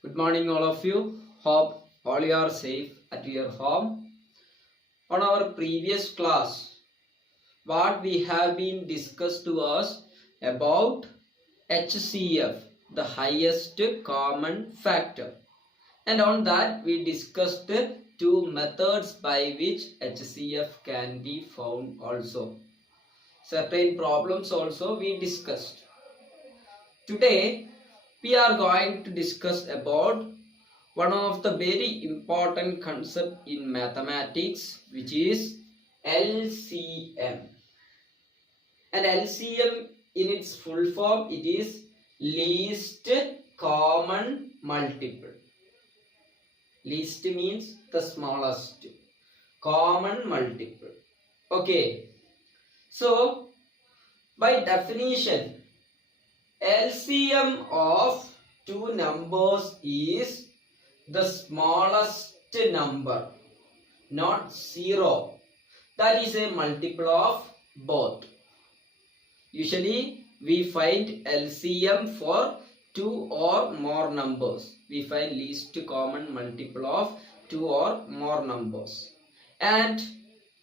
Good morning, all of you. Hope all you are safe at your home. On our previous class, what we have been discussed was about HCF, the highest common factor. And on that, we discussed two methods by which HCF can be found also. Certain problems also we discussed. Today, we are going to discuss about one of the very important concept in mathematics, which is LCM. And LCM in its full form, it is least common multiple. Least means the smallest. Common multiple. Okay. So, by definition, LCM of two numbers is the smallest number, not 0. That is a multiple of both. Usually we find LCM for two or more numbers. We find least common multiple of two or more numbers. And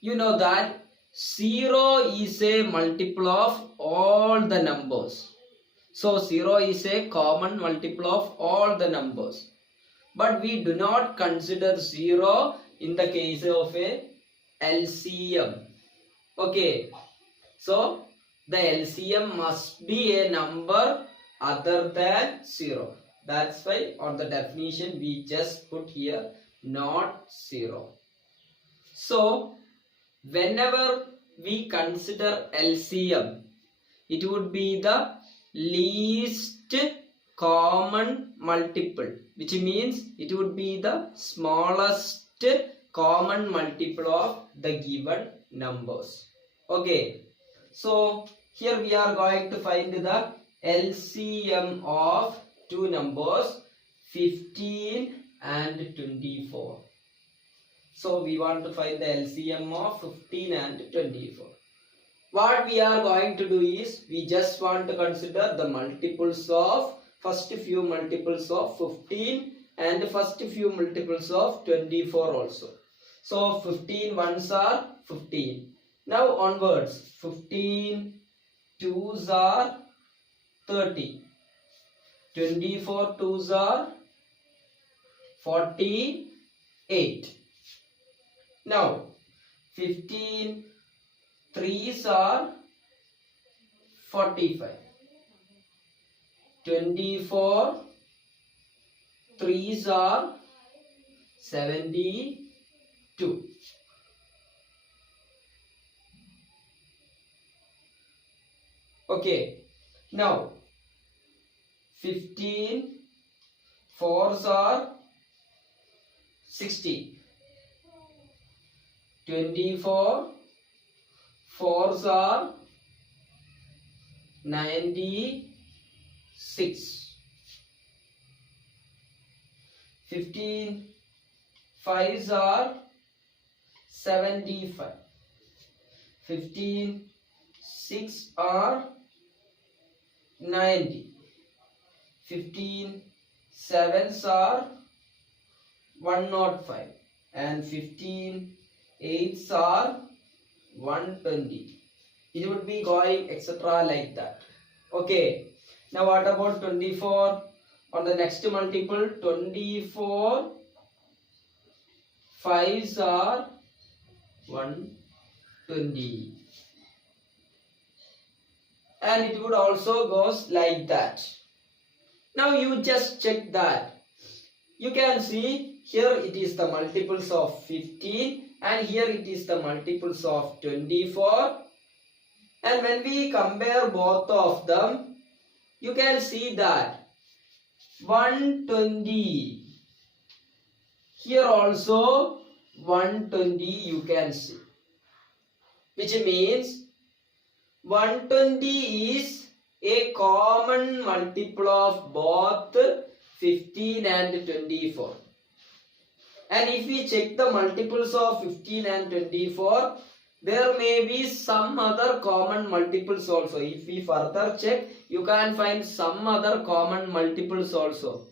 you know that 0 is a multiple of all the numbers. So 0 is a common multiple of all the numbers. But we do not consider 0 in the case of a LCM. Okay. So the LCM must be a number other than 0. That's why on the definition we just put here not 0. So whenever we consider LCM, it would be the least common multiple, which means it would be the smallest common multiple of the given numbers. Okay, so here we are going to find the LCM of two numbers 15 and 24. So we want to find the LCM of 15 and 24. What we are going to do is, we just want to consider the multiples of first few multiples of 15 and first few multiples of 24 also. So 15 ones are 15. Now onwards, 15 twos are 30. 24 twos are 48. Now 15 threes are 45. 24 threes are 72. Okay, now 15 fours are 60. 24 fours are 96. 15 fives are 75. 15 six are 90. 15 sevens are 105. And 15 eights are 120. It would be going etc. like that. Okay. Now what about 24? On the next multiple, 24 fives are 120. And it would also goes like that. Now you just check that. You can see here it is the multiples of 15 and here it is the multiples of 24. And when we compare both of them, you can see that 120. Here also 120 you can see. Which means 120 is a common multiple of both 15 and 24. And if we check the multiples of 15 and 24, there may be some other common multiples also. If we further check, you can find some other common multiples also.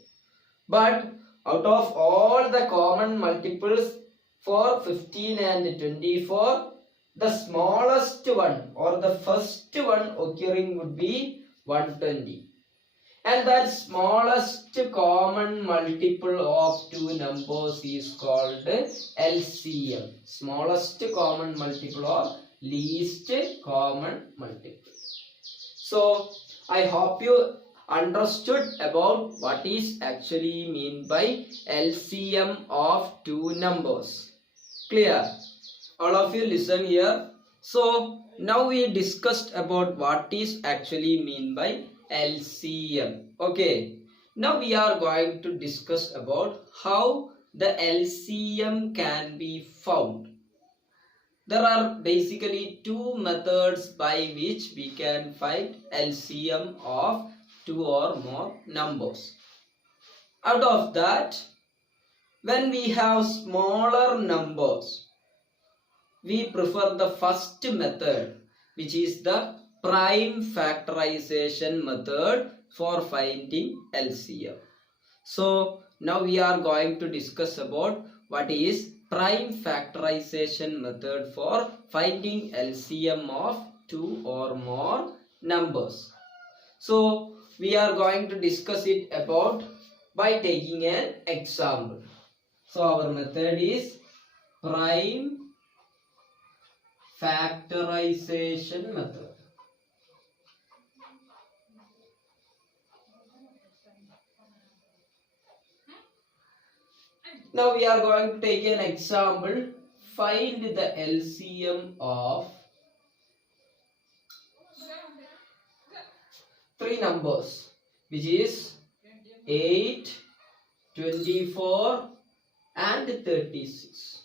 But out of all the common multiples for 15 and 24, the smallest one or the first one occurring would be 120. And that smallest common multiple of two numbers is called LCM. Smallest common multiple or least common multiple. So I hope you understood about what is actually mean by LCM of two numbers. Clear? All of you listen here. So now we discussed about what is actually mean by LCM. Okay. Now we are going to discuss about how the LCM can be found. There are basically two methods by which we can find LCM of two or more numbers. Out of that, when we have smaller numbers, we prefer the first method, which is the prime factorization method for finding LCM. So now we are going to discuss about what is prime factorization method for finding LCM of two or more numbers. So we are going to discuss it about by taking an example. So our method is prime factorization method. Now we are going to take an example. Find the LCM of three numbers, which is 8, 24 and 36.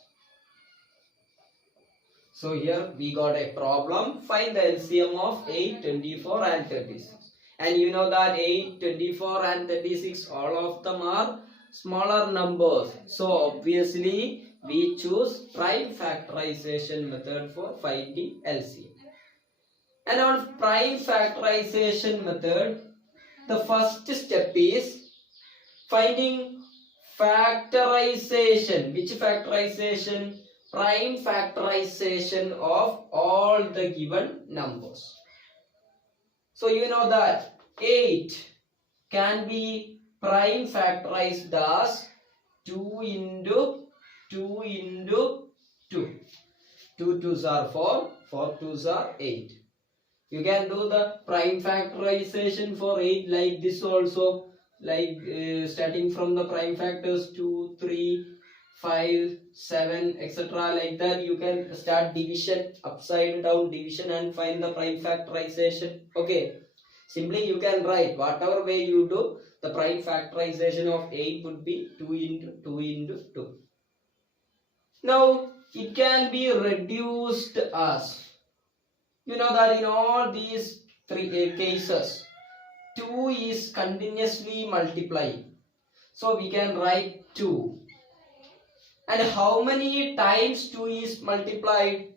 So here we got a problem. Find the LCM of 8, 24 and 36. And you know that 8, 24 and 36, all of them are smaller numbers. So obviously we choose prime factorization method for finding LCM. And on prime factorization method, the first step is finding factorization. Which factorization? Prime factorization of all the given numbers. So you know that 8 can be prime factorized as 2 into 2 into 2. 2 2s are 4, 4 2s are 8. You can do the prime factorization for 8 like this also, like starting from the prime factors 2, 3, 5, 7, etc. Like that. You can start division, upside down division, and find the prime factorization. Okay. Simply you can write whatever way you do, the prime factorization of 8 would be 2 into 2 into 2. Now it can be reduced as, you know that in all these three cases, 2 is continuously multiplying. So we can write 2. And how many times 2 is multiplied?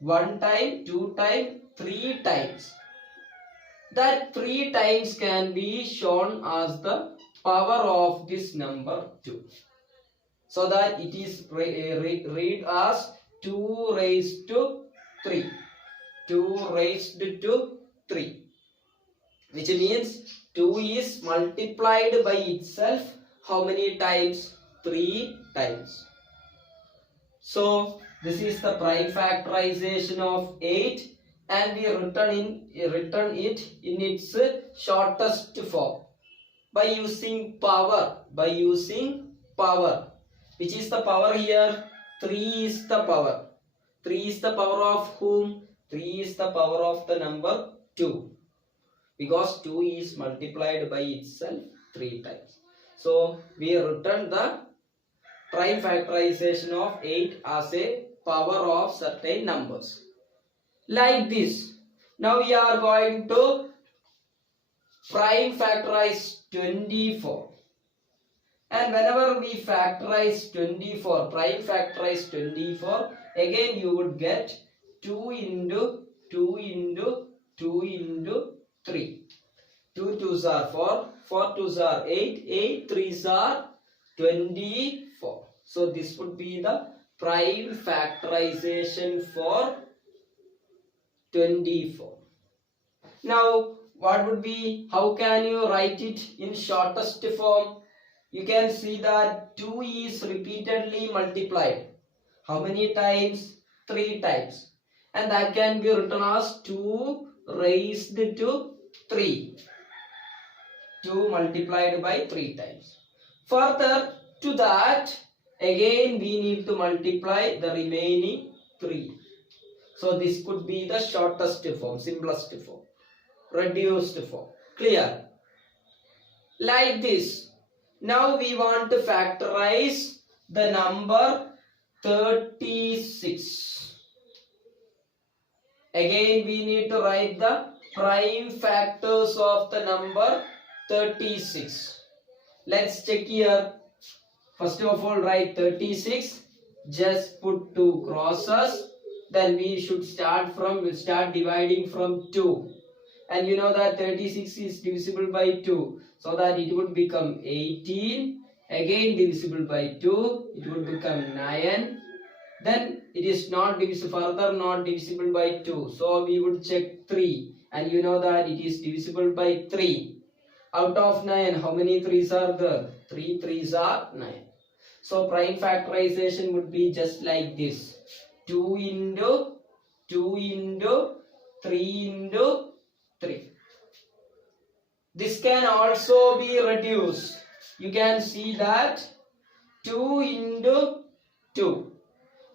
1 time, 2 times, 3 times. That 3 times can be shown as the power of this number 2. So that it is read as 2 raised to 3. 2 raised to 3. Which means 2 is multiplied by itself how many times? 3 times. So this is the prime factorization of 8. And we return it in its shortest form by using power. Which is the power here? 3 is the power. 3 is the power of whom? 3 is the power of the number 2. Because 2 is multiplied by itself 3 times. So we return the prime factorization of 8 as a power of certain numbers. Like this. Now we are going to prime factorize 24. And whenever we factorize 24, prime factorize 24, again you would get 2 into 2 into 2 into 3. 2 2s are 4, 4 2s are 8, 8 3s are 24. So this would be the prime factorization for 24. Now what would be, how can you write it in shortest form? You can see that 2 is repeatedly multiplied. How many times? 3 times. And that can be written as 2 raised to 3. 2 multiplied by 3 times. Further to that, again we need to multiply the remaining 3. So this could be the shortest form, simplest form, reduced form. Clear? Like this. Now we want to factorize the number 36. Again we need to write the prime factors of the number 36. Let's check here. First of all, write 36. Just put 2 crosses. Then we should start dividing from 2. And you know that 36 is divisible by 2. So that it would become 18. Again divisible by 2. It would become 9. Then it is not divisible, further not divisible by 2. So we would check 3. And you know that it is divisible by 3. Out of 9, how many 3's are there? 3 3's are 9. So prime factorization would be just like this. 2 into 2 into 3 into 3. This can also be reduced. You can see that 2 into 2.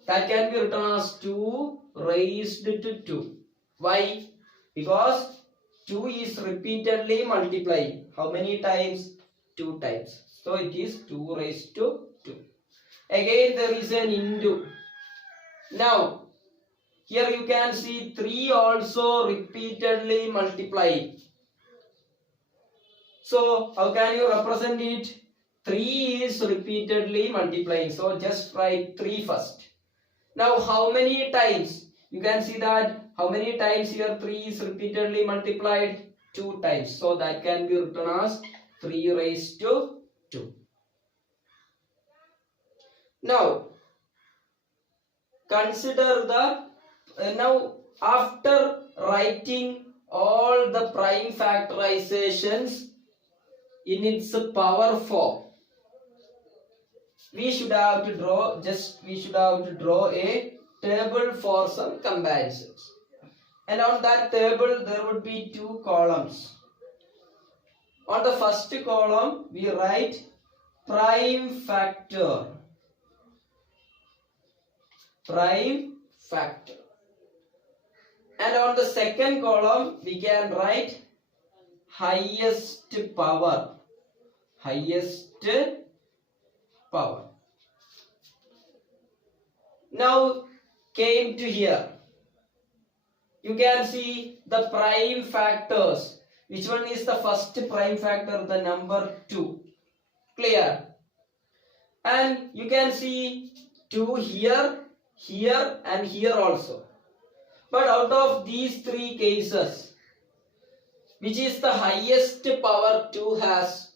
That can be written as 2 raised to 2. Why? Because 2 is repeatedly multiplied. How many times? 2 times. So it is 2 raised to 2. Again there is an into. Now here you can see 3 also repeatedly multiplied. So how can you represent it? 3 is repeatedly multiplying. So just write 3 first. Now how many times? You can see that how many times here 3 is repeatedly multiplied? 2 times. So that can be written as 3 raised to 2. Now consider the now after writing all the prime factorizations in its power form, we should have to draw a table for some comparisons. And on that table there would be 2 columns. On the first column we write prime factor. Prime factor. And on the second column we can write highest power. Highest power. Now came to here. You can see the prime factors. Which one is the first prime factor? The number 2. Clear? And you can see 2 here, here and here also. But out of these 3 cases, which is the highest power 2 has?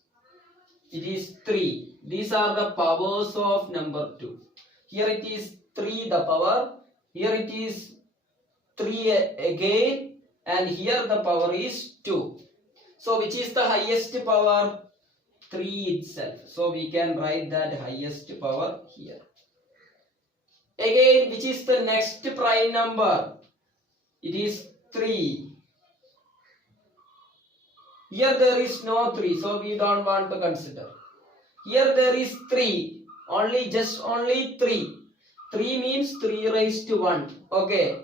It is 3. These are the powers of number 2. Here it is 3 the power. Here it is 3 again. And here the power is 2. So which is the highest power? 3 itself. So we can write that highest power here. Again, which is the next prime number? It is 3. Here there is no 3, so we don't want to consider. Here there is 3, just only 3. 3 means 3 raised to 1. Okay.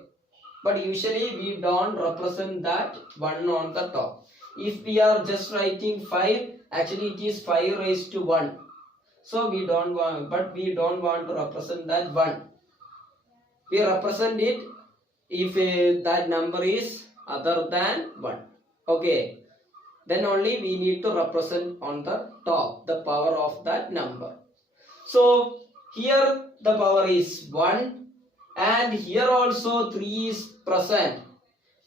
But usually we don't represent that 1 on the top. If we are just writing 5, actually it is 5 raised to 1. So we don't want, but we don't want to represent that 1. We represent it if that number is other than 1. Okay. Then only we need to represent on the top the power of that number. So here the power is 1 and here also 3 is present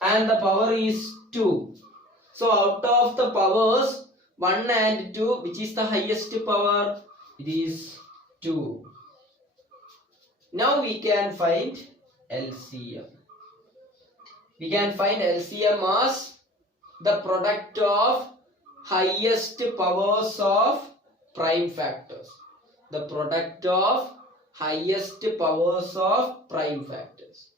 and the power is 2. So out of the powers 1 and 2, which is the highest power? It is 2. Now we can find LCM. We can find LCM as the product of highest powers of prime factors. The product of highest powers of prime factors.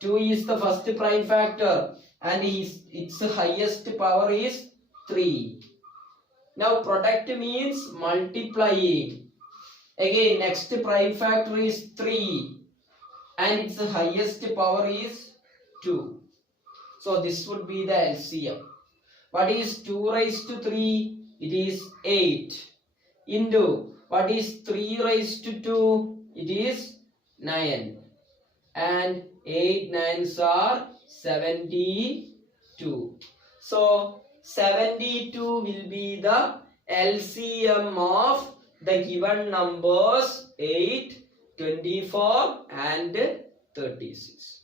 2 is the first prime factor and its highest power is 3. Now product means multiplying. Again, next prime factor is 3 and its highest power is 2. So this would be the LCM. What is 2 raised to 3? It is 8. Into what is 3 raised to 2? It is 9. And 8 9s are 72. So 72 will be the LCM of the given numbers 8, 24 and 36.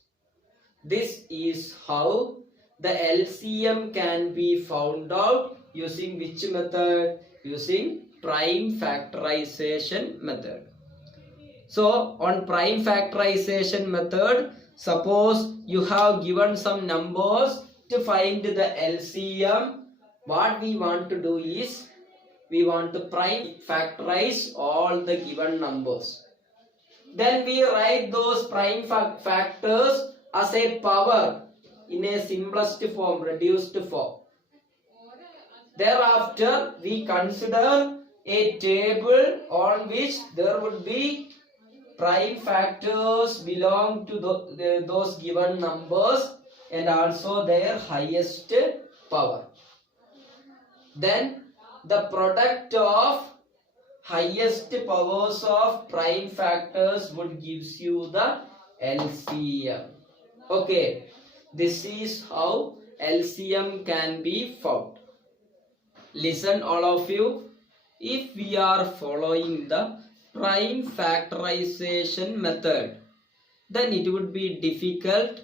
This is how the LCM can be found out using which method? Using prime factorization method. So on prime factorization method, suppose you have given some numbers to find the LCM. What we want to do is, we want to prime factorize all the given numbers. Then we write those prime factors as a power in a simplest form, reduced form. Thereafter, we consider a table on which there would be prime factors belong to those given numbers and also their highest power. Then the product of highest powers of prime factors would gives you the LCM. Okay, this is how LCM can be found. Listen all of you. If we are following the prime factorization method, then it would be difficult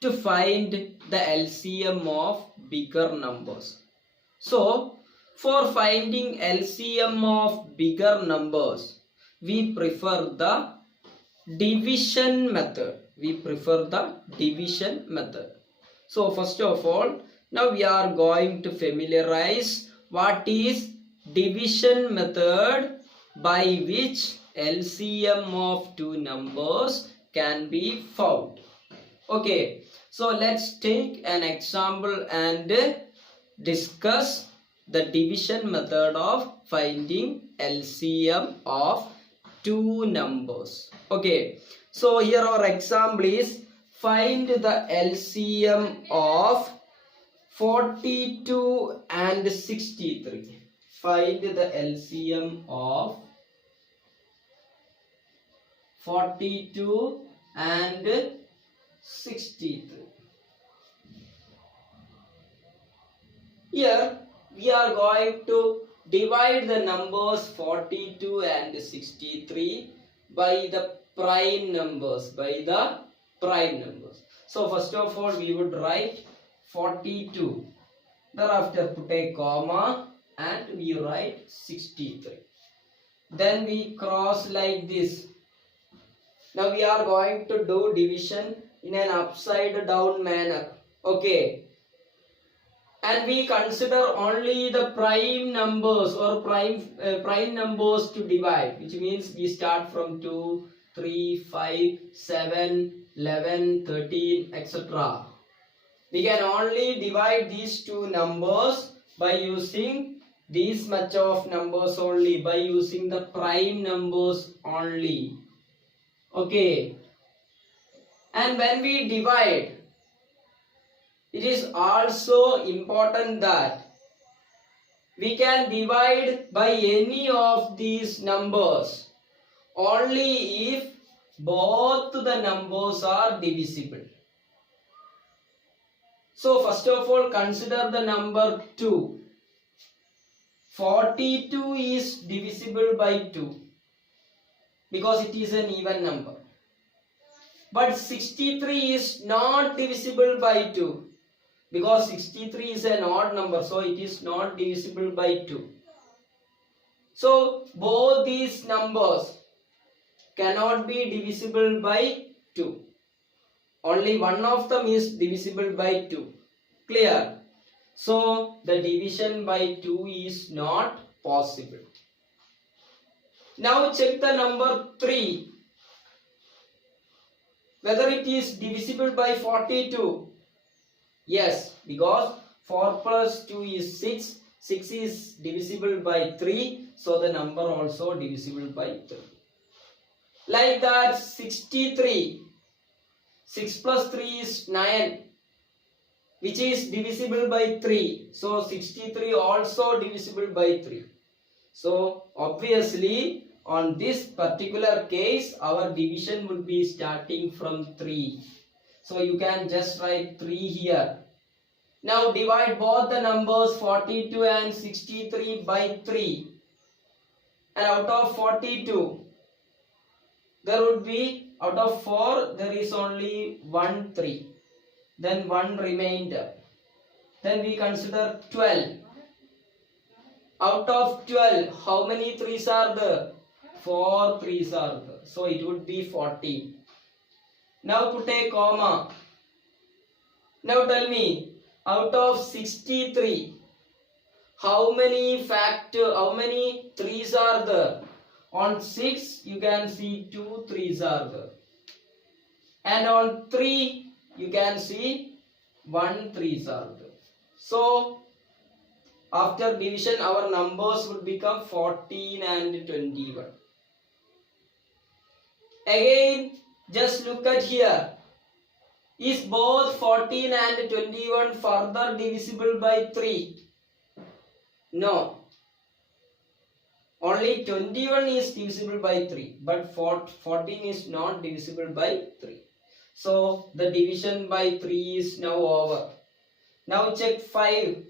to find the LCM of bigger numbers. So, for finding LCM of bigger numbers, we prefer the division method. So, first of all, now we are going to familiarize what is division method by which LCM of two numbers can be found. Okay, so let's take an example and discuss the division method of finding LCM of two numbers. Okay, so here our example is, find the LCM of 42 and 63. Find the LCM of 42 and 63. Here we are going to divide the numbers 42 and 63 by the prime numbers. So first of all, we would write 42. Thereafter put a comma and we write 63. Then we cross like this. Now we are going to do division in an upside down manner. Okay. And we consider only the prime numbers or prime numbers to divide, which means we start from 2, 3, 5, 7, 11, 13, etc. We can only divide these two numbers by using this much of numbers only, by using the prime numbers only. Okay. And when we divide, it is also important that we can divide by any of these numbers only if both the numbers are divisible. So first of all, consider the number 2. 42 is divisible by 2 because it is an even number. But 63 is not divisible by 2 because 63 is an odd number, so it is not divisible by 2. So both these numbers cannot be divisible by 2. Only one of them is divisible by 2. Clear? So the division by 2 is not possible. Now check the number 3. Whether it is divisible by 42. Yes, because 4 plus 2 is 6. 6 is divisible by 3. So the number also divisible by 3. Like that 63. 6 plus 3 is 9. Which is divisible by 3. So 63 also divisible by 3. So obviously on this particular case our division would be starting from 3. So you can just write 3 here. Now divide both the numbers 42 and 63 by 3. And out of 42 there would be, out of 4 there is only 1 3. Then 1 remainder. Then we consider 12. Out of 12, how many 3's are there? 4 3's are there. So it would be 14. Now put a comma. Now tell me, out of 63, how many 3's are there? On 6, you can see 2 3's are there. And on 3, you can see 1 3's are there. So after division our numbers would become 14 and 21. Again just look at here. Is both 14 and 21 further divisible by 3? No. Only 21 is divisible by 3, but 14 is not divisible by 3. So the division by 3 is now over. Now check 5.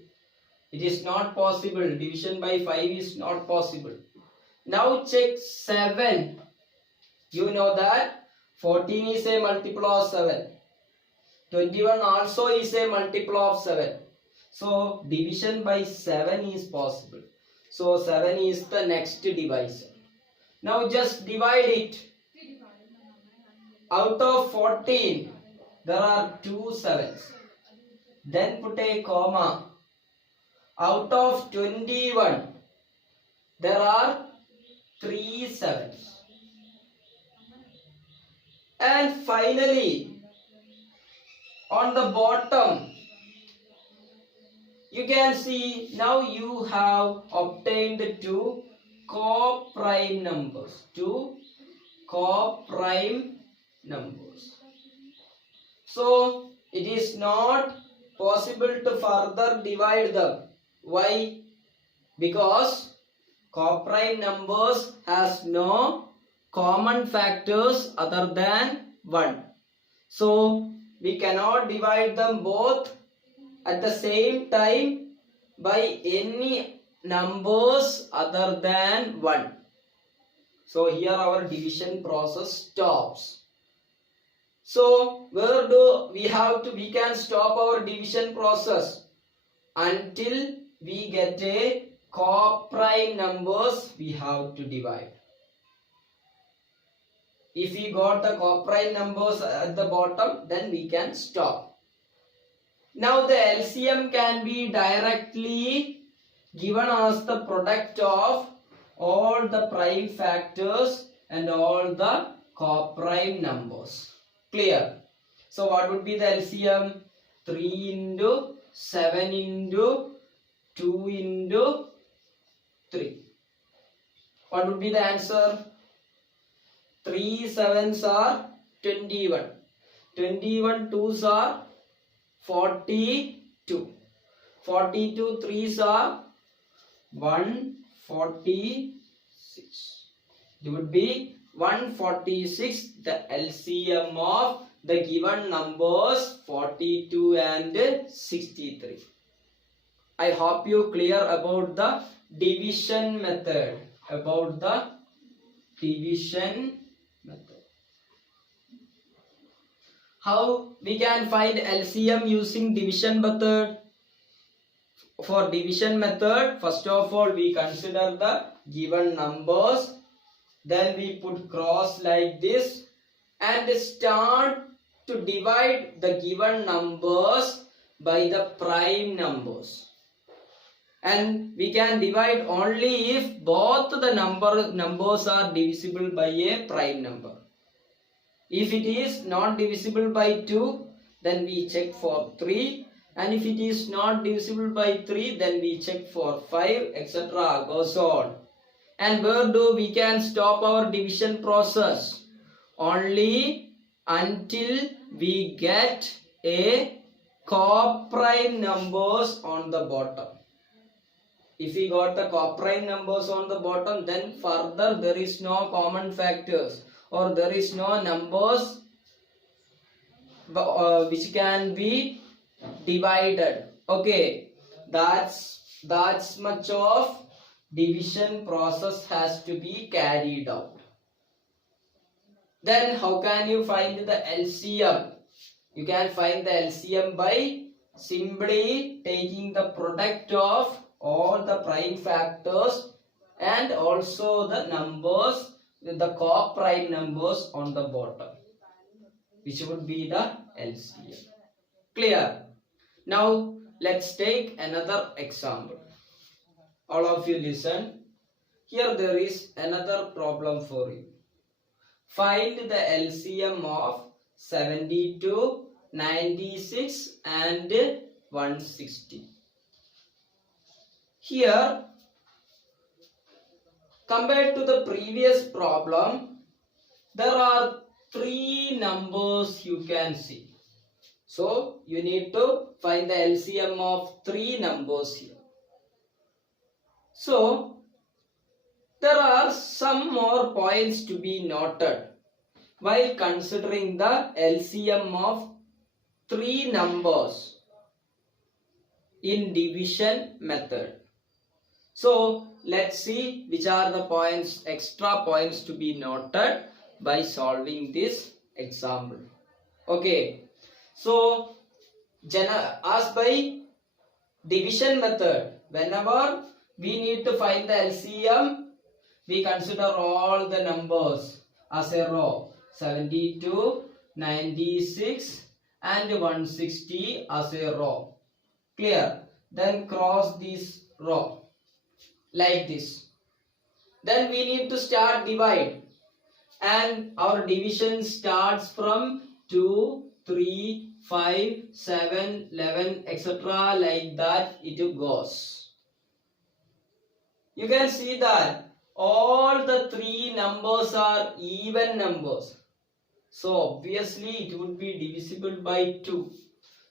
It is not possible. Division by 5 is not possible. Now check 7. You know that 14 is a multiple of 7. 21 also is a multiple of 7. So division by 7 is possible. So 7 is the next divisor. Now just divide it. Out of 14, there are 2 7's. Then put a comma. Out of 21, there are 3 7's. And finally, on the bottom, you can see now you have obtained 2 co-prime numbers. 2 co-prime numbers. So it is not possible to further divide them. Why? Because co-prime numbers has no common factors other than 1. So we cannot divide them both at the same time by any numbers other than 1. So here our division process stops. So where do we can stop our division process? Until we get a co-prime numbers we have to divide. If we got the co-prime numbers at the bottom, then we can stop. Now the LCM can be directly given as the product of all the prime factors and all the co-prime numbers. Clear? So what would be the LCM? 3 into 7 into 2 into 3. What would be the answer? 3 7's are 21. 21 2's are 42. 42 3's are 146. It would be 146, the LCM of the given numbers 42 and 63. I hope you clear about the division method. How we can find LCM using division method? For division method, first of all we consider the given numbers, then we put cross like this and start to divide the given numbers by the prime numbers. And we can divide only if both the numbers are divisible by a prime number. If it is not divisible by 2, then we check for 3. And if it is not divisible by 3, then we check for 5, etc. Goes on. And where do we can stop our division process? Only until we get a coprime numbers on the bottom. If we got the coprime numbers on the bottom, then further there is no common factors or there is no numbers which can be divided. Okay, that's much of division process has to be carried out. Then how can you find the LCM? You can find the LCM by simply taking the product of all the prime factors and also the numbers with the coprime numbers on the bottom, which would be the LCM. Clear? Now let's take another example. All of you listen. Here there is another problem for you. Find the LCM of 72, 96 and 160. Here, compared to the previous problem, there are 3 numbers you can see. So, you need to find the LCM of 3 numbers here. So, there are some more points to be noted while considering the LCM of 3 numbers in division method. So, let's see which are the points, extra points to be noted by solving this example. Okay, so as by division method, whenever we need to find the LCM, we consider all the numbers as a row, 72, 96 and 160 as a row. Clear? Then cross this row like this. Then we need to start divide, and our division starts from 2, 3, 5, 7, 11, etc. Like that it goes. You can see that all the 3 numbers are even numbers. So obviously it would be divisible by 2.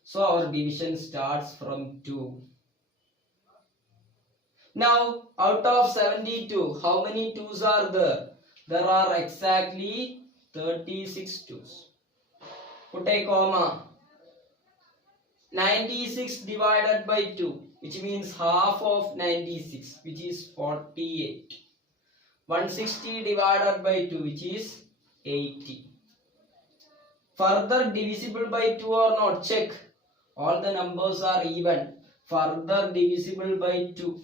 So our division starts from 2. Now out of 72, how many 2's are there? There are exactly 36 2's. Put a comma. 96 divided by 2, which means half of 96, which is 48. 160 divided by 2, which is 80. Further divisible by 2 or not? Check. All the numbers are even. Further divisible by 2.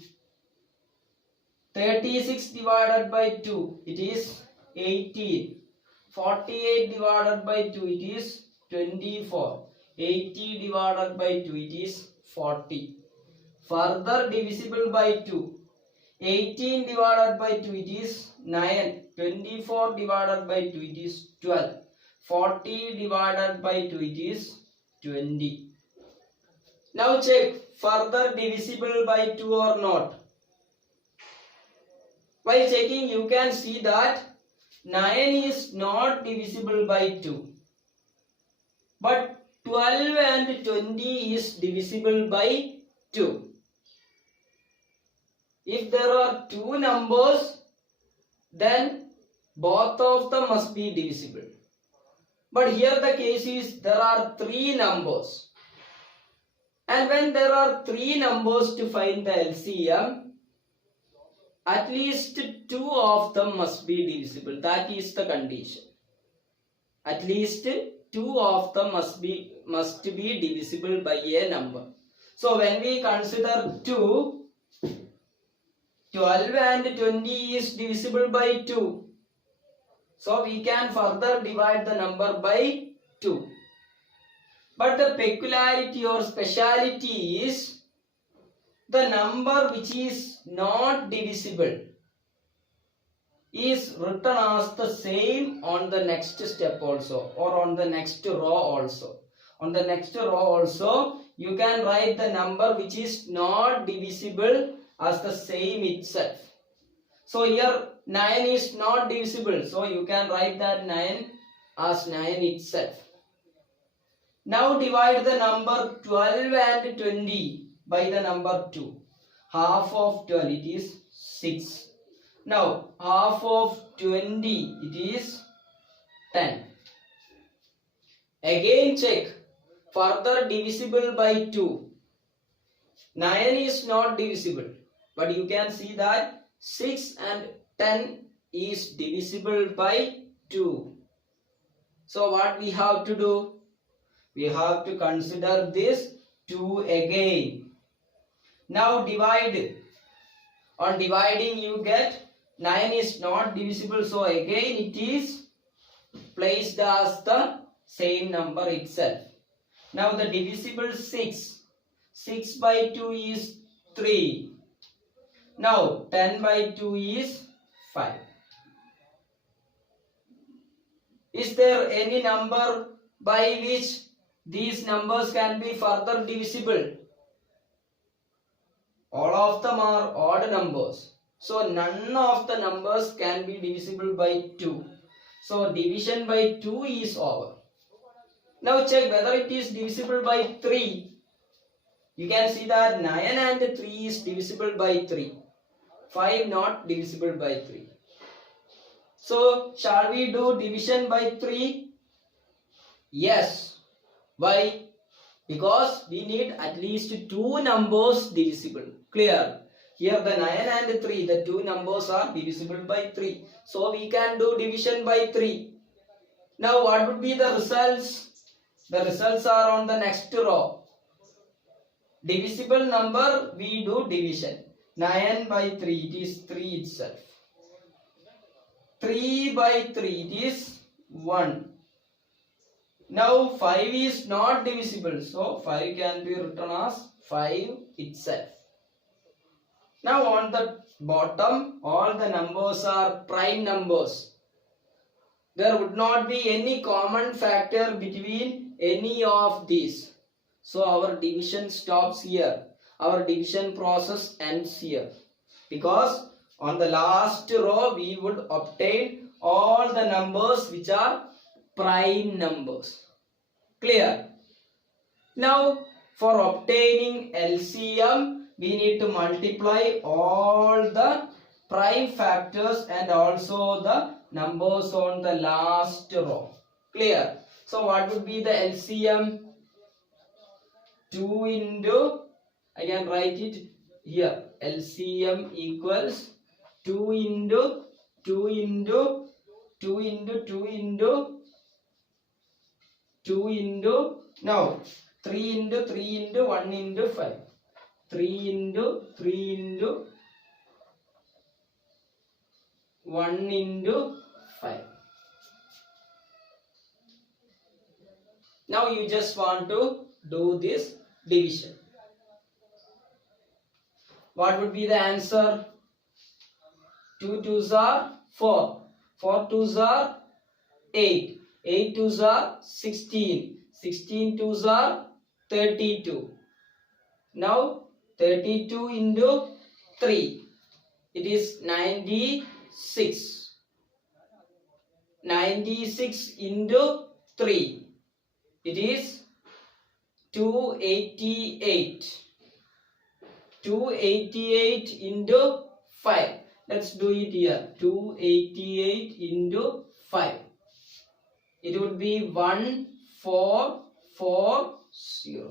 36 divided by 2, it is 18. 48 divided by 2, it is 24. 80 divided by 2, it is 40. Further divisible by 2. 18 divided by 2, it is 9. 24 divided by 2, it is 12. 40 divided by 2, it is 20. Now check, further divisible by 2 or not. While checking, you can see that 9 is not divisible by 2. But 12 and 20 is divisible by 2. If there are 2 numbers, then both of them must be divisible. But here the case is there are 3 numbers. And when there are 3 numbers to find the LCM, at least 2 of them must be divisible. That is the condition. At least two of them must be divisible by a number. So when we consider 2, 12 and 20 is divisible by 2. So we can further divide the number by 2. But the peculiarity or speciality is the number which is not divisible is written as the same on the next step also, or on the next row also. On the next row also you can write the number which is not divisible as the same itself. So here 9 is not divisible, so you can write that 9 as 9 itself. Now divide the number 12 and 20 by the number 2. Half of 12, it is 6. Now half of 20, it is 10. Again check, further divisible by 2. 9 is not divisible, but you can see that 6 and 10 is divisible by 2. So what we have to do? We have to consider this 2 again. Now divide. On dividing you get 9 is not divisible, so again it is placed as the same number itself. Now the divisible 6. 6 by 2 is 3. Now 10 by 2 is 5. Is there any number by which these numbers can be further divisible? All of them are odd numbers. So none of the numbers can be divisible by 2. So division by 2 is over. Now check whether it is divisible by 3. You can see that 9 and 3 is divisible by 3. 5 not divisible by 3. So shall we do division by 3? Yes. Why? Because we need at least 2 numbers divisible. Clear? Here the 9 and 3, the 2 numbers are divisible by 3. So we can do division by 3. Now what would be the results? The results are on the next row. Divisible number, we do division. 9 by 3, it is 3 itself. 3 by 3, it is 1. Now 5 is not divisible, so 5 can be written as 5 itself. Now on the bottom, all the numbers are prime numbers. There would not be any common factor between any of these. So our division stops here. Our division process ends here. Because on the last row we would obtain all the numbers which are prime numbers. Clear? Now for obtaining LCM, we need to multiply all the prime factors and also the numbers on the last row. Clear? So what would be the LCM? 2 into, I can write it here, LCM equals 2 into 2 into 2 into 2 into 2 into, now 3 into 3 into 1 into 5. 3 into 3 into 1 into 5. Now you just want to do this division. What would be the answer? 2 2s are 4. 4 2s are 8. 8 2s are 16. 16 2s are 32. Now 32 into 3. It is 96. 96 into 3. It is 288. 288 into 5. Let's do it here. 288 into 5. It would be 1440.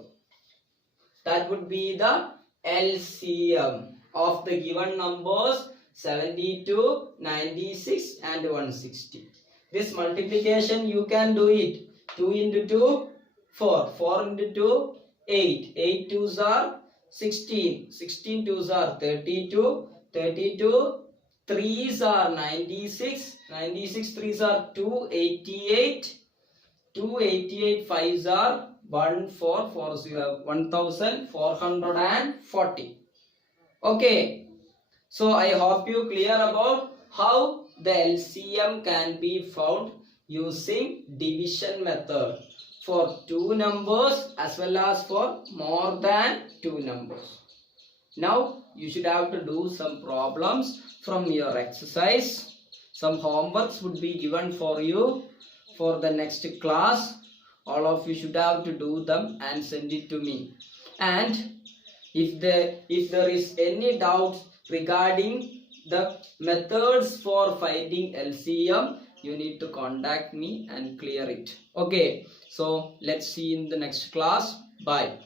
That would be the LCM of the given numbers 72, 96 and 160. This multiplication you can do it. 2 into 2, 4. 4 into 2, 8. 8 twos are 16. 16 twos are 32. 32 threes are 96. 96 threes are 288. 288 fives are 1440. Okay. So I hope you clear about how the LCM can be found using division method for two numbers as well as for more than two numbers. Now you should have to do some problems from your exercise. Some homeworks would be given for you for the next class. All of you should have to do them and send it to me. And if there is any doubt regarding the methods for finding LCM, you need to contact me and clear it. Okay, so let's see in the next class. Bye.